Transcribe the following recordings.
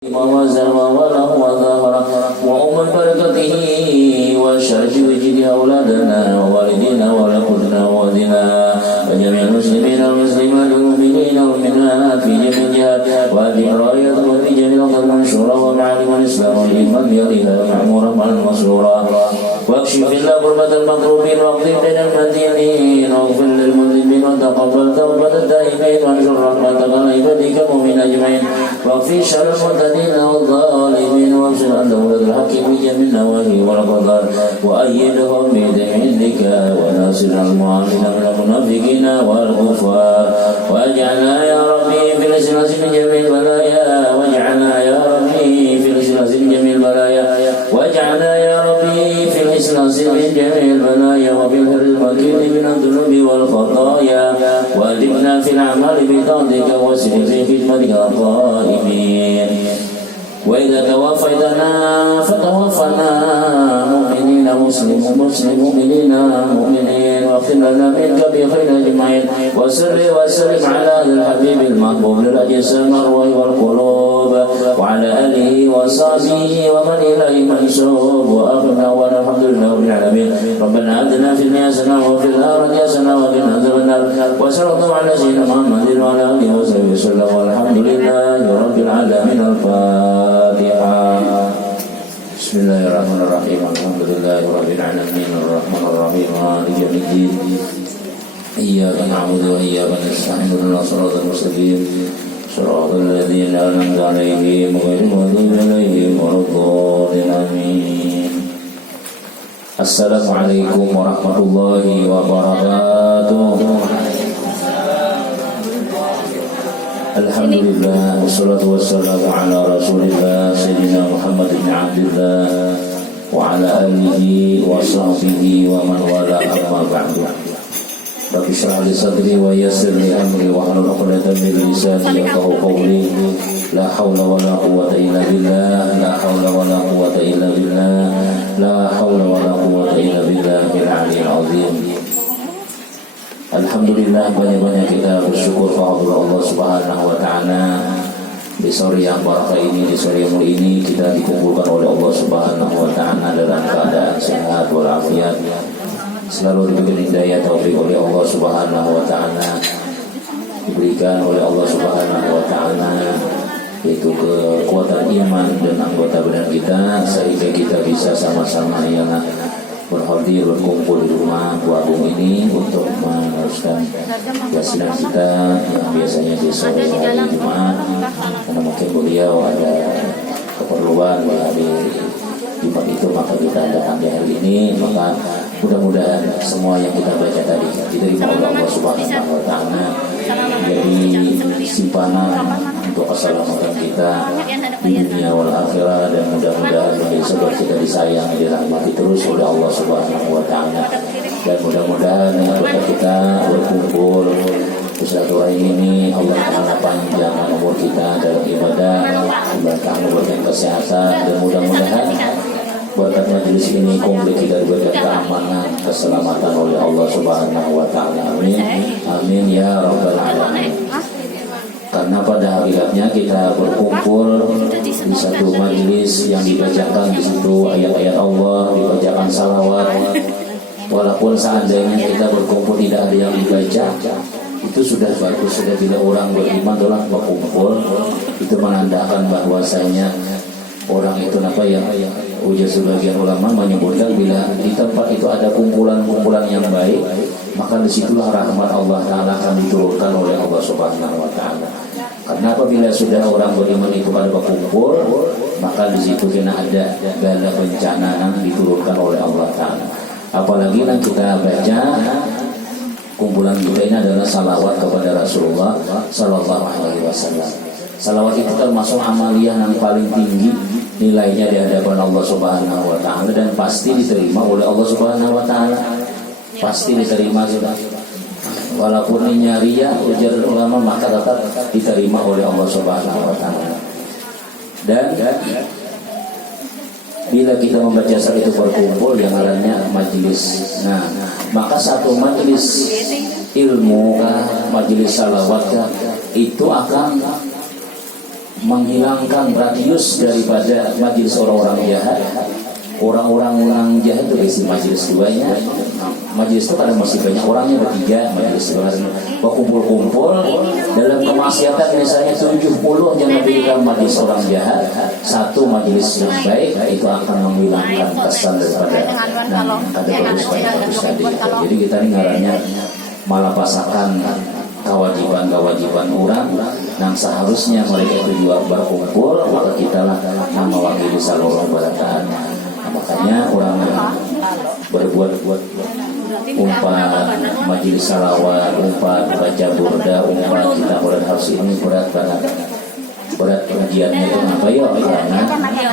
ووزن ووله وظهر وأم بركته وشرف وجد أولادنا ووالدينا ولقدنا وودنا وجميع المسلمين والمسلمات والمؤمنين والمؤمنات في جميع الجهات وهذه رايتهم في جميع الأرض منشورا ومعالم الإسلام لمن يريها معمورا مسرورا واكشف الله كربة المكروبين واقضي بين المدينين واغفر للمذنبين وتقبل توبة التائبين وانشر رحمتك لعبادك المؤمنين أجمعين واغفر شر المعتدين والظالمين وابشر عن دولة الحق بجميع النواهي والقدر وأيدهم بيد عندك وناصر المعاملين من المنافقين والكفار واجعلنا يا ربي في الإسلام من جميع البلايا واجعلنا يا ربي في الإسلام من جميع البلايا واجعلنا يا ربي في الإسلام من جميع البلايا وبالهر المكين من الذنوب والخطايا وأدبنا في الأعمال بطاعتك وسر في خدمتك القائمين وإذا توفيتنا فتوفنا مؤمنين مؤمنين واغفر لنا منك بخير أجمعين وسلم على الحبيب المحبوب للأجسام والروح والقلوب وعلى آله وصحبه ومن إليه منسوب وآخرنا والحمد لله رب العالمين ربنا آتنا في الدنيا حسنة وفي الآخرة حسنة وقنا عذاب النار وصلى الله على سيدنا محمد وعلى آله وصحبه وسلم والحمد لله رب العالمين. الفاتحة. بسم الله الرحمن الرحيم الحمد لله رب العالمين الرحمن الرحيم مالك يوم الدين إياك نعبد وإياك نستعين اهدنا الصراط المستقيم صراط الذين أنعمت عليهم غير المغضوب عليهم ولا الضالين آمين. السلام عليكم ورحمة الله وبركاته. Alhamdulillah wassalatu wassalamu ala rasulillah sayyidina Muhammad bin Abdullah wa ala alihi wa sahbihi wa man wala amma ba'du. Rabbi shrah li sadri wa yassir li amri wa hlul 'uqdatam min lisani yafqahu qawli. La haula wa la quwwata illa billah, la haula wa la quwwata illa billah, la haula wa la quwwata illa billahil 'aliyyil 'azim. Alhamdulillah, banyak-banyak kita bersyukur kepada Allah Subhanahu wa taala. Di sore yang barakah ini, di sore yang mulia ini kita dikumpulkan oleh Allah Subhanahu wa taala dalam keadaan sehat walafiat. Selalu diberi hidayah taufik oleh Allah Subhanahu wa taala. Diberikan oleh Allah Subhanahu wa taala yaitu kekuatan iman dan anggota badan kita sehingga kita bisa sama-sama yang berhadir berkumpul di rumah Bu Agung ini untuk meneruskan kegiatan kita yang biasanya di sore hari Jumat, karena mungkin beliau ada keperluan di hari Jumat itu maka kita datang di hari ini. Maka mudah-mudahan semua yang kita baca tadi diterima oleh Allah Subhanahu wa taala menjadi simpanan untuk keselamatan kita di dunia wal akhirah, dan mudah-mudahan menjadi sebab kita disayang dirahmati terus oleh Allah Subhanahu wa taala. Dan mudah-mudahan dengan berkat kita berkumpul bersilaturahim ini Allah Ta'ala panjangkan umur kita dalam ibadah, memberikan kesehatan, dan mudah-mudahan berkat majelis ini komplit kita diberikan keamanan, keselamatan oleh Allah Subhanahu wa taala. Amin. Amin ya rabbal alamin. Karena pada hakikatnya kita berkumpul di satu majelis yang dibacakan di situ ayat-ayat Allah, dibacakan salawat. Walaupun seandainya kita berkumpul tidak ada yang dibaca, itu sudah bagus. Sudah bila orang beriman telah berkumpul, itu menandakan bahwasanya orang itu apa ya? Ujar sebagian ulama menyebutkan bila di tempat itu ada kumpulan-kumpulan yang baik, maka disitulah rahmat Allah Ta'ala akan diturunkan oleh Allah Subhanahu wa taala. Karena apabila sudah orang beriman itu pada berkumpul, maka di situ kena ada bala bencana yang diturunkan oleh Allah Ta'ala. Apalagi yang kita baca kumpulan kita ini adalah salawat kepada Rasulullah Sallallahu Alaihi Wasallam. Salawat itu termasuk amaliyah yang paling tinggi nilainya di hadapan Allah Subhanahu wa taala, dan pasti diterima oleh Allah Subhanahu wa taala. Pasti diterima sudah. Walaupun ini ria, ujar ulama, maka tetap diterima oleh Allah Subhanahu wa taala. Dan bila kita membaca saat itu berkumpul yang namanya majelis. Nah, maka satu majelis ilmu kah, majelis salawat kah, itu akan menghilangkan radius daripada majelis orang-orang jahat. Orang-orang jahat itu isi majelis duanya. Majelis itu kadang masih banyak orangnya, bertiga majelis berkumpul-kumpul dalam kemaksiatan, misalnya 70 yang lebih dalam majelis orang jahat, satu majelis yang baik itu akan menghilangkan kesan daripada ada bagus tadi. Jadi kita ini ngarannya malah pasakan kewajiban orang yang seharusnya mereka itu juga berkumpul, maka kita lah yang mewakili seluruh barataan. Makanya orang yang berbuat umpat majelis salawat, umpat baca burda, umpat kita harus ini berat ujiannya itu apa ya?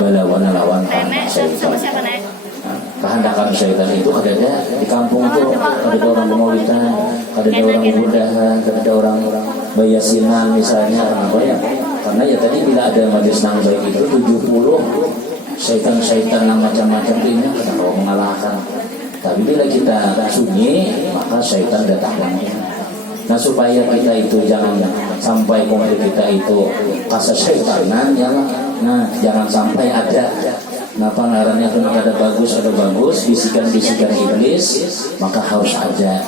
Karena lawan syaitan. Kehendakan syaitan itu ada di kampung itu, ada orang maulidan, ada orang burdahan, ada orang bayasinan misalnya, apa ya? Karena ya tadi bila ada majelis nang baik itu 70 syaitan-syaitan yang macam-macam ini kita mau mengalahkan. Tapi bila kita sunyi, maka syaitan datang. Nah supaya kita itu jangan sampai konflik kita itu kasar syaitanan ya. Nah jangan sampai ada pengarannya itu ada bagus bisikan-bisikan iblis, maka harus ada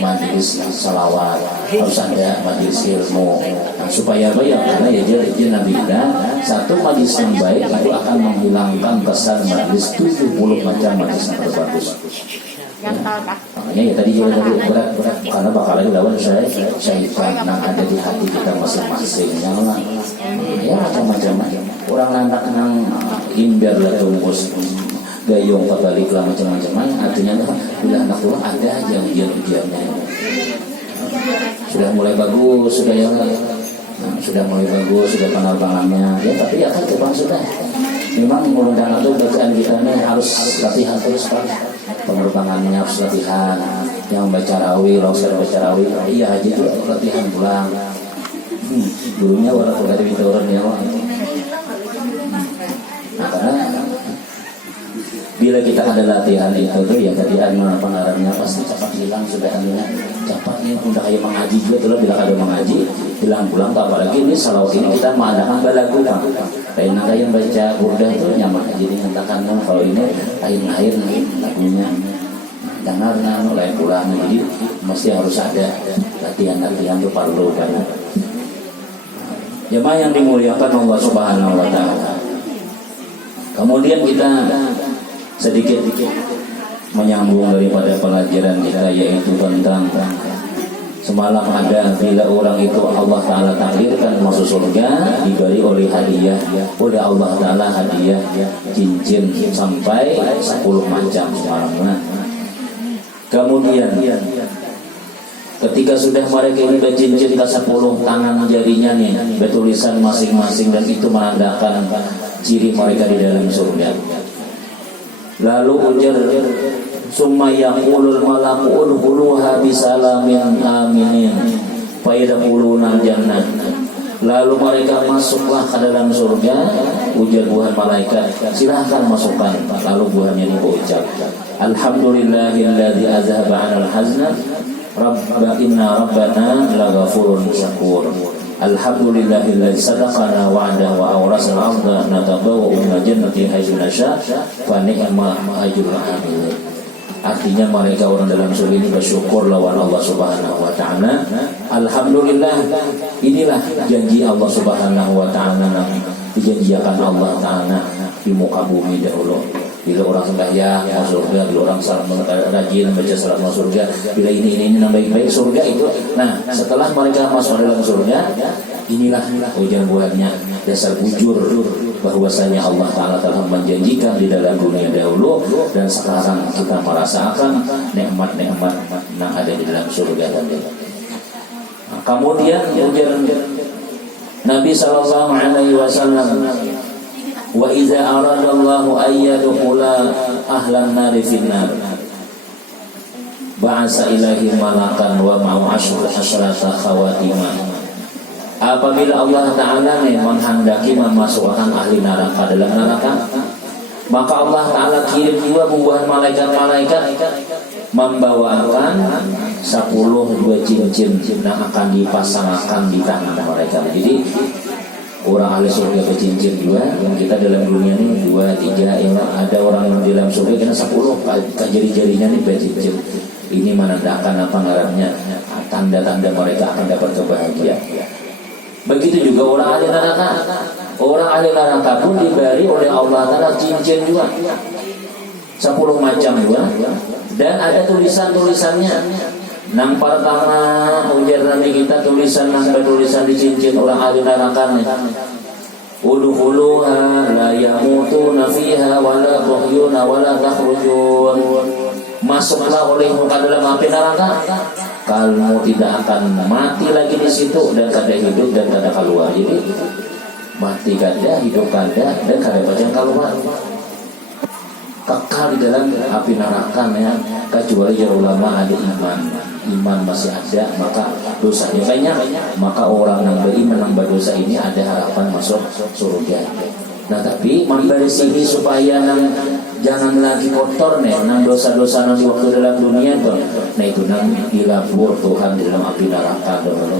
majelis salawat, harus ada majelis ilmu. Nah, supaya apa ya? Karena ya dia Nabi bilang satu majelis yang baik itu akan menghilangkan kesan majelis 70 macam majelis yang terbagus. Makanya ya tadi juga berat karena bakalan lawan syaitan yang ada di hati kita masing-masing ya macam-macam orang anak nang imber lah tumbus gayung kebalik lah macam-macam artinya bila anak tua ada aja ujiannya sudah mulai bagus sudah mulai bagus sudah penerbangannya ya tapi ya kan terbang sudah memang undang itu bacaan kita ini harus latihan terus Pak. Penerbangannya harus latihan, yang baca rawi, langsung baca rawi, iya haji itu latihan pulang. Gurunya walaupun dari turun ya. Nah karena bila kita ada latihan itu tuh ya tadi pengarangnya pasti cepat hilang sudah anunya cepat nih udah kayak mengaji juga dulu bila ada mengaji hilang pulang apalagi ini salawat ini kita mengadakan balagu Pak. Kayak nanti yang baca burda itu nyaman jadi nyatakan kalau ini air lagunya dengar lain pulang jadi mesti harus ada latihan itu perlu banget. Jemaah yang dimuliakan Allah Subhanahu wa taala. Kemudian kita sedikit menyambung daripada pelajaran kita yaitu tentang semalam ada bila orang itu Allah Ta'ala takdirkan masuk surga diberi oleh hadiah oleh Allah Ta'ala hadiah cincin sampai 10 macam semalamnya. Kemudian ketika sudah mereka ini cincin ke 10 tangan jarinya nih bertulisan masing-masing dan itu menandakan ciri mereka di dalam surga. Lalu ujar summa yaqulul malaku udkhuluha bisalamin aminin fa yadkhuluna jannah. Lalu mereka masuklah ke dalam surga, ujar buah malaikat, silahkan masukkan. Lalu buahnya diucap, alhamdulillahilladzi azhaba 'anal hazna inna rabbana laghafurun syakur. Alhamdulillahilladzi sadaqana wa'ada wa awrasana al-ardha natabawwa'u minal jannati haitsu nasha fa ni'ma ajrul 'amilin. Artinya mereka orang dalam surga ini bersyukur lawan Allah Subhanahu wa taala. Alhamdulillah, inilah janji Allah Subhanahu wa taala yang dijanjikan Allah taala di muka bumi dahulu. Bila orang sembahyang masuk surga, bila orang rajin baca salat masuk surga, bila ini yang baik-baik surga itu. Nah, setelah mereka masuk dalam surga, inilah ujian buahnya dasar bujur bahwasanya Allah Ta'ala telah menjanjikan di dalam dunia dahulu dan sekarang kita merasakan nikmat-nikmat yang ada di dalam surga tadi. Nah, kemudian ujian Nabi sallallahu alaihi wasallam wa idza aradallahu ayyadkhula ahlan nar finnar ba'asa ilahi malakan wa ma'u asyrata khawatimah. Apabila Allah Ta'ala menghendaki memasukkan ahli neraka dalam neraka, maka Allah Ta'ala kirim juga pembuahan malaikat-malaikat membawakan 10 cincin yang akan dipasangkan di tangan mereka. Jadi Orang ahli surga ke cincin 2, yang kita dalam dunia ini 2, 3, yang ada orang yang di dalam surga kena 10, jari-jarinya ini cincin. Ini menandakan apa ngarannya? Tanda-tanda mereka akan dapat kebahagiaan. Begitu juga orang ahli neraka. Orang ahli neraka pun diberi oleh Allah Ta'ala cincin juga 10 macam juga. Dan ada tulisan-tulisannya. Nang pertama ujar Nabi kita tulisan di cincin orang ahli neraka nih. Udkhuluha la yamutuna fiha wa la tuhyuna wa la takhrujun. Masuklah olehmu ke dalam api neraka. Kamu tidak akan mati lagi di situ dan kada hidup dan kada keluar. Jadi mati kada, hidup kada dan kada bajang keluar. Kekal di dalam api neraka ya. Kecuali ya ulama ada iman masih ada, maka dosanya banyak, maka orang yang beriman yang berdosa ini ada harapan masuk surga. Nah tapi membersih supaya jangan lagi kotor nih, dosa-dosa nanti waktu dalam dunia tuh. Nah itu dilapur Tuhan di dalam api neraka dulu.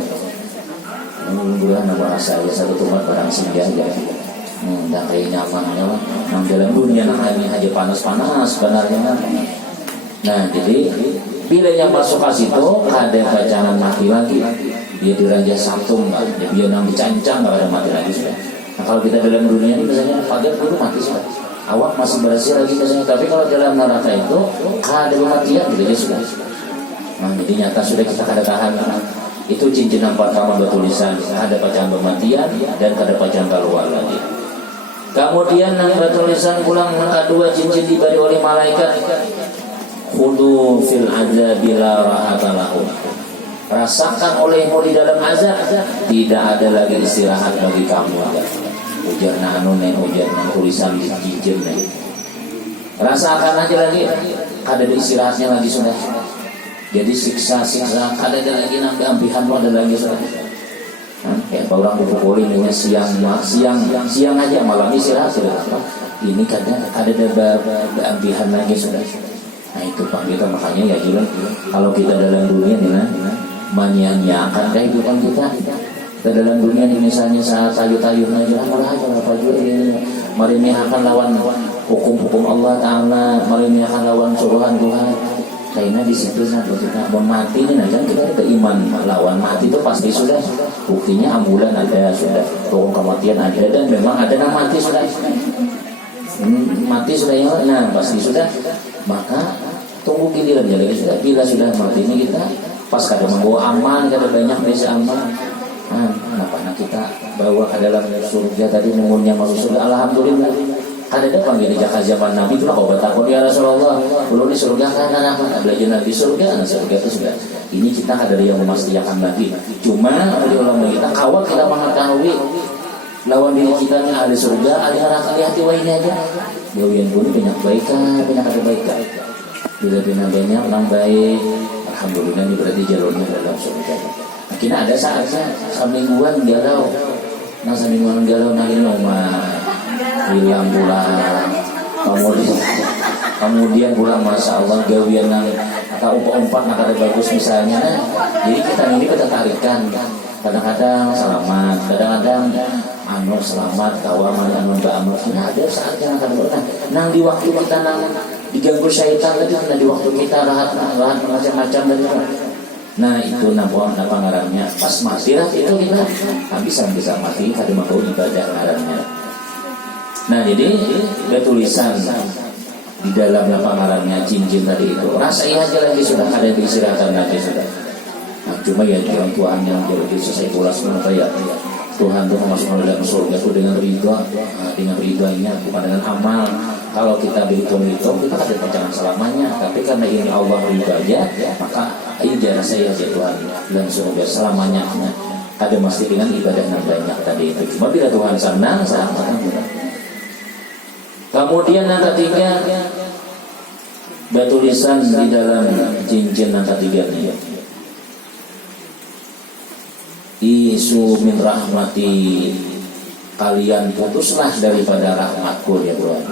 Alhamdulillah nama saya satu tempat barang singgah aja. Dan kayak nyamannya lah. Nang dalam dunia ini aja panas-panas sebenarnya. Nah jadi bila yang masuk ke situ ada bacaan mati lagi, dia diranja santung nggak, dia nang dicancang nggak ada mati lagi sudah. Nah kalau kita dalam dunia ini misalnya pagar dulu mati sudah, awak masih bersih lagi misalnya. Tapi kalau dalam neraka itu ada kematian gitu ya sudah. Nah jadi nyata sudah kita kada tahan. Itu cincin yang pertama bertulisan ada bacaan kematian dan ada bacaan keluar lagi. Kemudian yang bertulisan pulang kedua cincin diberi oleh malaikat. Khudu fil azabi la rahata lahum. Rasakan olehmu di dalam azab, tidak ada lagi istirahat bagi kamu. Ujar anu ujar tulisan di cincin nih. Rasakan aja lagi, ada istirahatnya lagi sudah. Jadi siksa ada lagi nanti ambihan ada lagi sudah. Ya orang dipukuli ini siang aja malam istirahat sudah. Ini kadang ada ambihan lagi sudah. Nah itu Pak kita makanya ya jelas kalau kita dalam dunia nih menyanyiakan kehidupan kita dalam dunia ini misalnya saat tayuh-tayuh aja malah apa juga ini meremehkan lawan hukum-hukum Allah Ta'ala, meremehkan lawan suruhan Tuhan. Karena di situ satu kita mau mati ini kan kita ada iman lawan mati itu pasti sudah buktinya ambulan ada sudah turun kematian ada dan memang ada nama mati sudah mati sudah ya nah pasti sudah. Maka tunggu giliran jadi sudah bila sudah mati ini kita pas kada membawa aman kada banyak bisa aman. Kenapa kita bawa ke dalam surga tadi umurnya masuk surga alhamdulillah. Kada ada panggil jaka zaman Nabi itu lah kau bertakun ya Rasulullah belum di surga kan anak belajar Nabi surga itu sudah. Ini kita kada ada yang memastikan lagi. Cuma oleh ulama kita kawat kita mengetahui lawan diri kita nih ada surga ada neraka lihat di ini aja. Bawian pun banyak kebaikan. Bila banyak orang baik, alhamdulillah ini berarti jalurnya dalam surga. Akhirnya ada saatnya semingguan galau, nangin rumah, hilang pulang, kemudian pulang masya Allah gawian nang atau umpat nak ada bagus misalnya. Jadi kita ini ketertarikan. Kadang-kadang selamat, kadang-kadang selamat kawaman anu nah ada saatnya akan pernah nang di waktu kita nang diganggu syaitan tadi nah di waktu kita rahat macam-macam tadi nah itu apa ngarannya pas mati lah itu kita bisa mati kada mau ibadah ngarannya. Nah jadi ada tulisan di dalam apa ngarannya cincin tadi itu rasai aja lagi sudah ada diistirahatkan lagi sudah. Nah cuma ya Tuhan yang jadi selesai pulas menapa ya Tuhan itu masuk ke dalam surga itu dengan ridhonya bukan dengan amal. Kalau kita berhitung-hitung kita ada jangan selamanya, tapi karena ini Allah ridho aja maka ibadah saya ya Tuhan dan surga selamanya. Ada mesti dengan ibadah yang banyak tadi itu. Cuma bila Tuhan senang selamat. Kemudian yang ketiga bertulisan di dalam cincin yang ketiga ini. Isu min rahmati, kalian putuslah daripada rahmatku ya Tuhan.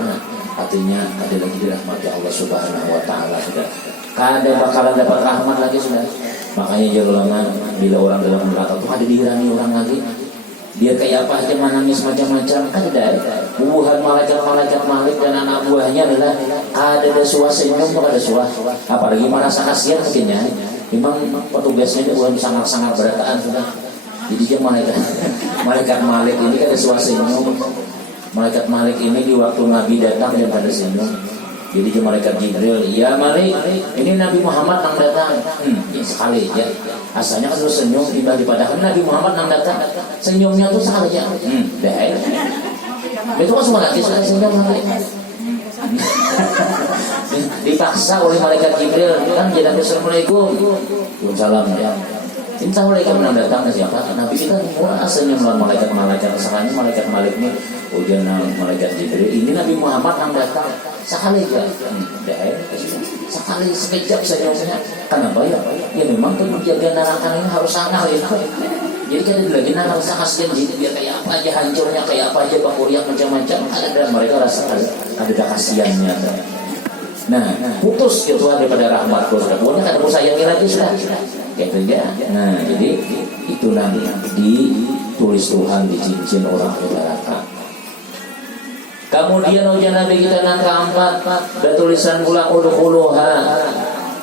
Artinya ada lagi dirahmati Allah Subhanahu wa Ta'ala sudah. Kada bakalan dapat rahmat lagi sudah. Makanya jangan lama bila orang dalam neraka itu ada dihirangi orang lagi. Biar kayak apa aja menangis macam-macam kan ada. Bubuhan malaikat-malaikat Malik dan anak buahnya adalah ada suah senyum, ada suah. Apalagi merasa kasihan mungkinnya. Memang petugasnya itu bukan sangat-sangat berataan sudah. Jadi dia malaikat Malik ini kan ada suah senyum. Malaikat Malik ini di waktu Nabi datang dia pada senyum. Jadi dia malaikat Jibril, ya Malik, ini Nabi Muhammad yang datang. Ya sekali ya. Asalnya kan lu senyum tiba dipadahkan Nabi Muhammad yang datang. Senyumnya tuh sekali aja. Dah. Itu kan semua nanti sudah senyum Malik. Dipaksa oleh malaikat Jibril kan jadi assalamualaikum. Waalaikumsalam ya. Insya Allah yang datang siapa? Nabi kita murah senyum lawan malaikat-malaikat. Misalnya malaikat Malik ini ujian malaikat Jibril. Ini Nabi Muhammad yang datang. Sekali aja, sekali sekejap senyumnya. Kenapa ya? Ya memang tuh menjaga neraka ini harus sangat ya. Jadi kan lagi harus sangat jadi biar kayak apa aja hancurnya, kayak apa aja bakuriak macam-macam. Ada mereka rasa ada kasihannya. Nah, putus gitu daripada rahmat Tuhan. Pokoknya kada mau sayangi lagi sudah. Gitu ya. Nah, jadi itu nanti ditulis Tuhan di cincin orang neraka. Kemudian ujian Nabi kita yang keempat ada tulisan pula udkhuluha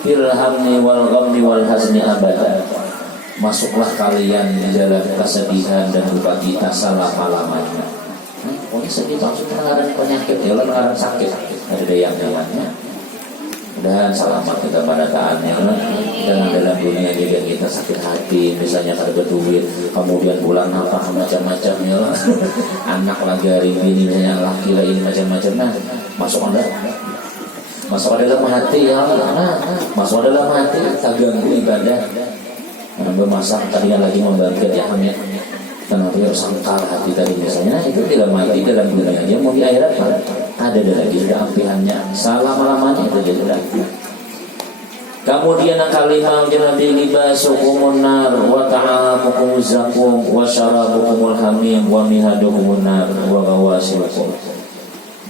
fil hamni wal ghammi wal hazni abada. Masuklah kalian di dalam kesedihan dan duka kita selama-lamanya. Pokoknya sedih maksudnya mengalami penyakit, ya mengalami sakit, ada yang jalannya. Dan selamat kita pada taatnya. Dan dalam dunia juga kita sakit hati, misalnya kada berduit, kemudian pulang apa macam-macam ya. Anak lagi hari ini misalnya laki lain macam-macam. Nah, masuk dalam hati ya. Masuk dalam hati terganggu ibadah. Bermasak tadinya lagi membangkit ya hamil. Kenapa harus sangkal hati tadi misalnya? Itu tidak mati dalam dunia aja, mau di akhirat mana? Ada lagi sudah ampihannya. Selama-lamanya itu jadi lagi. Kemudian kalimah Nabi libasukumun nar wa ta'amukumuz zakum wa syarabukumul hamim wa mihadukumun nar wa gawasikum.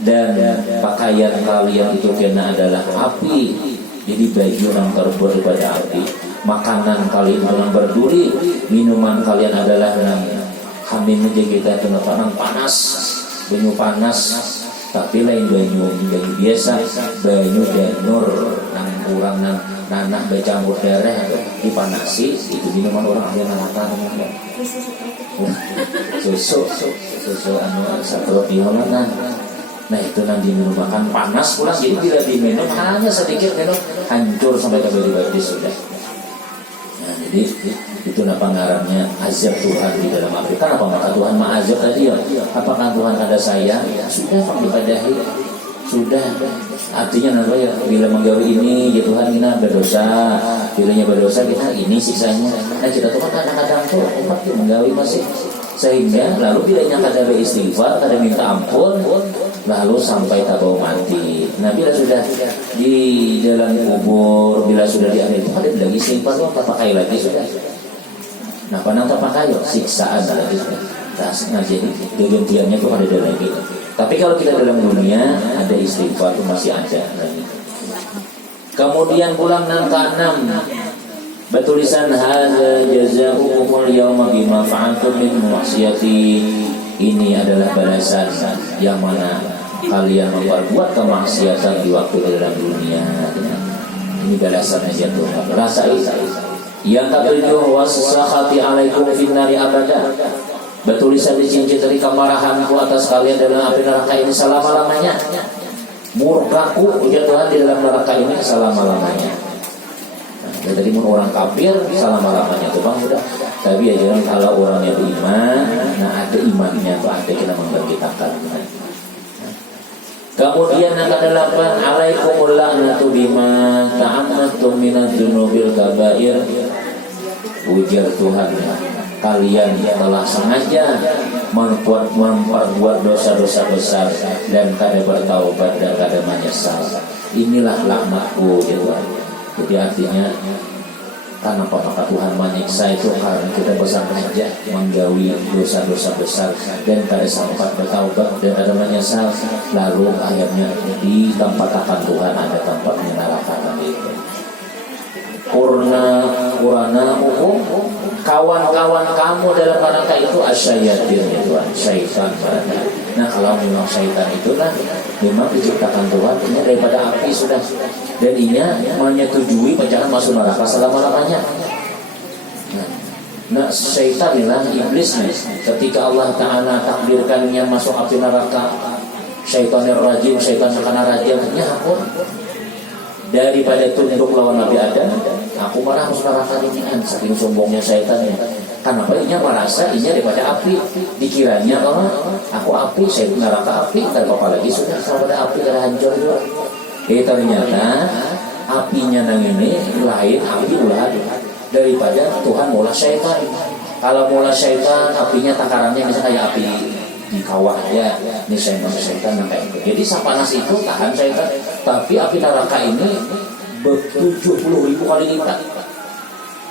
Dan pakaian kalian itu kena adalah api. Jadi baju yang terbuat daripada api. Makanan kalian yang berduri, minuman kalian adalah hamim aja kita kena panas, banyu panas. Tapi lain banyu biasa, banyu danur nang kurang nang nanah bercampur darah dipanasi itu minuman orang yang neraka namanya. Susu anu satu diolah. Nah itu nanti minum makan panas pulang, jadi bila diminum hanya sedikit minum hancur sampai ke bodi sudah. Nah jadi itu apa ngarannya azab Tuhan di dalam api. Kan apa maka Tuhan ma'azab tadi ya? Apakah Tuhan ada sayang? Ya sudah dipadahi. Sudah. Artinya apa ya? Bila menggawi ini ya Tuhan kita berdosa. Bilanya berdosa kita ini sisanya. Nah kita tuh kan kadang-kadang tuh umat menggawi masih. Sehingga lalu bilanya kada beristighfar, kada minta ampun, lalu sampai tabau mati. Nah bila sudah di dalam kubur, bila sudah di akhir itu ada lagi istighfar, tak pakai lagi sudah. Nah panang tak pakai siksaan lagi sudah. Nah jadi gantiannya tuh ada lagi. Tapi kalau kita dalam dunia ada istighfar itu masih ada lagi. Kemudian pulang nang ke-6. Batulisan hadza jazaa'ukumul yauma bima fa'altum min maksiati. Ini adalah balasan yang mana kalian memperbuat kemaksiatan di waktu dalam dunia. Ini balasan aja tuh. Rasai. Yang ketujuh wasakhati alaikum finnari abada. Batulisan dicincin dari kemarahanku atas kalian dalam api neraka ini selama-lamanya. Murkaku ujar Tuhan di dalam neraka ini selama-lamanya. Jadi orang kafir selama-lamanya itu bang sudah. Tapi ya jangan kalau orang yang beriman, nah ada imannya tuh ada kita membangkitkan. Kemudian yang ke-8 alaikumul la'natu bima ta'ammatum minadz dzunubil kabair. Ujar Tuhan, kalian telah sengaja memperbuat dosa-dosa besar dan kada bertaubat dan kada menyesal. Inilah laknatku ya Tuhan. Jadi artinya kenapa maka Tuhan menyiksa itu karena kita bersama-sama menggawi dosa-dosa besar dan kada sempat bertaubat dan kada menyesal, lalu akhirnya di tempat akan Tuhan ada tempatnya neraka itu. Qurana hukum kawan-kawan kamu dalam neraka itu asyayatin itu syaitan. Nah kalau memang syaitan itulah memang diciptakan Tuhan ini daripada api sudah, dan inya menyetujui jangan masuk neraka selama-lamanya. Nah syaitan inilah iblis nih, ketika Allah Ta'ala takdirkannya masuk api neraka, syaitanir rajim, syaitan karena rajimnya hapun daripada tunduk lawan Nabi Adam, aku marah masuk neraka ini, saking sombongnya syaitan ya. Kenapa inya merasa inya daripada api, dikiranya kalau aku api, saya neraka api, dan apa lagi sudah daripada api dan hancur juga. Ternyata apinya nang ini lain api ulah daripada Tuhan mula syaitan. Kalau mula syaitan apinya takarannya misalnya kayak api di kawah ya, ini syaitan yang kayak itu. Jadi sapanas itu tahan syaitan, tapi api neraka ini 70.000 kali lipat.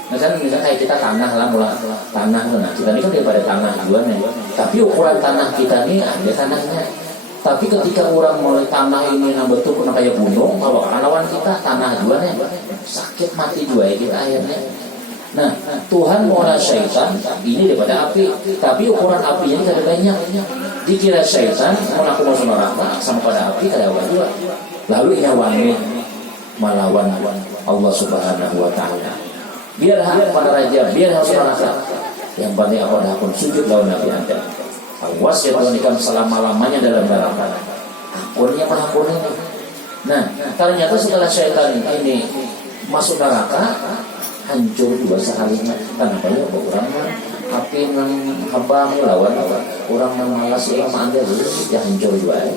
Misalnya kayak kita tanah lah, mula tanah, nah kita ini kan daripada tanah juga nih. Tapi ukuran tanah kita ini ada tanahnya. Tapi ketika orang mulai tanah ini nambah betul kena kayak gunung, kalau lawan kita tanah juga nih sakit mati juga ya kita akhirnya. Nah, Tuhan mula syaitan ini daripada api, tapi ukuran apinya ini ada banyak. Dikira syaitan melaku masuk neraka sama pada api kada juga. Lalu ia wani melawan Allah Subhanahu wa Ta'ala. Biar hak pada raja, biar masuk neraka. Yang penting apa dah pun sujud lawan Nabi Adam. Awas ya Tuhan ikan selama-lamanya dalam neraka. Akunnya pada akun ini. Nah, ternyata setelah syaitan ini masuk neraka, hancur dua sekalinya. Kenapa ya orang api yang hamba melawan orang yang malas orang anda ya hancur dua ya.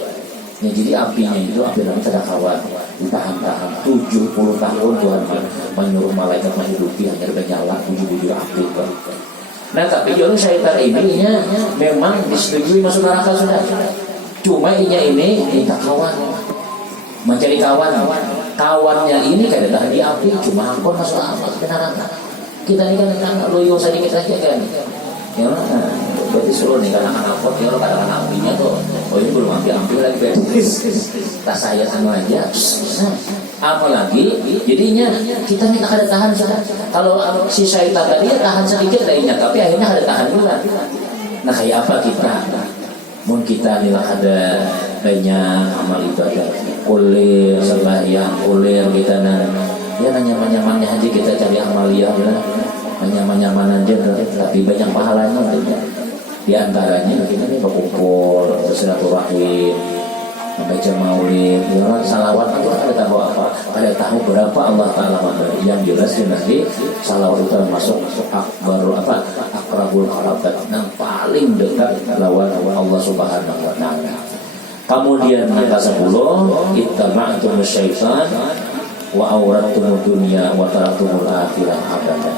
Jadi apinya itu api yang tidak kawan ditahan-tahan 70 tahun Tuhan menyuruh malaikat menghidupi hanya menyala bujur-bujur api. Nah tapi jodoh syaitan ini memang disetujui masuk neraka sudah. Cuma ini minta kawan, mencari kawan. Kawannya ini kayak dah di api, cuma ampun masuk ke neraka. Kita ini kan loyo sedikit saja kan. Ya, berarti suruh nih karena ampun, ya kadang-kadang apinya tuh, oh ini belum ambil lagi beres. Tak saya sama aja. Nah, apalagi jadinya kita ini tak ada tahan sudah. Kalau si syaitan tadi ya tahan sedikit lainnya, tapi akhirnya ada tahan juga. Nah kayak apa kita? Mungkin kita inilah ada banyak amal ibadah, kulir, sembahyang, kulir kita ya nyaman-nyamannya aja kita cari amaliyah lah, nyaman-nyaman aja, tapi banyak pahalanya. Di antaranya kita ini berkumpul, bersilaturahim, membaca maulid, ya salawat itu ada tahu apa? Ada tahu berapa Allah Taala memberi. Yang jelas nanti salawat itu masuk akbarul akrabul qarabat, yang paling dekat lawan Allah Subhanahu wa Ta'ala. Kemudian yang ke-10, ittaba'tum syaitan wa awrattum dunya wa taraktumul akhirah abadan.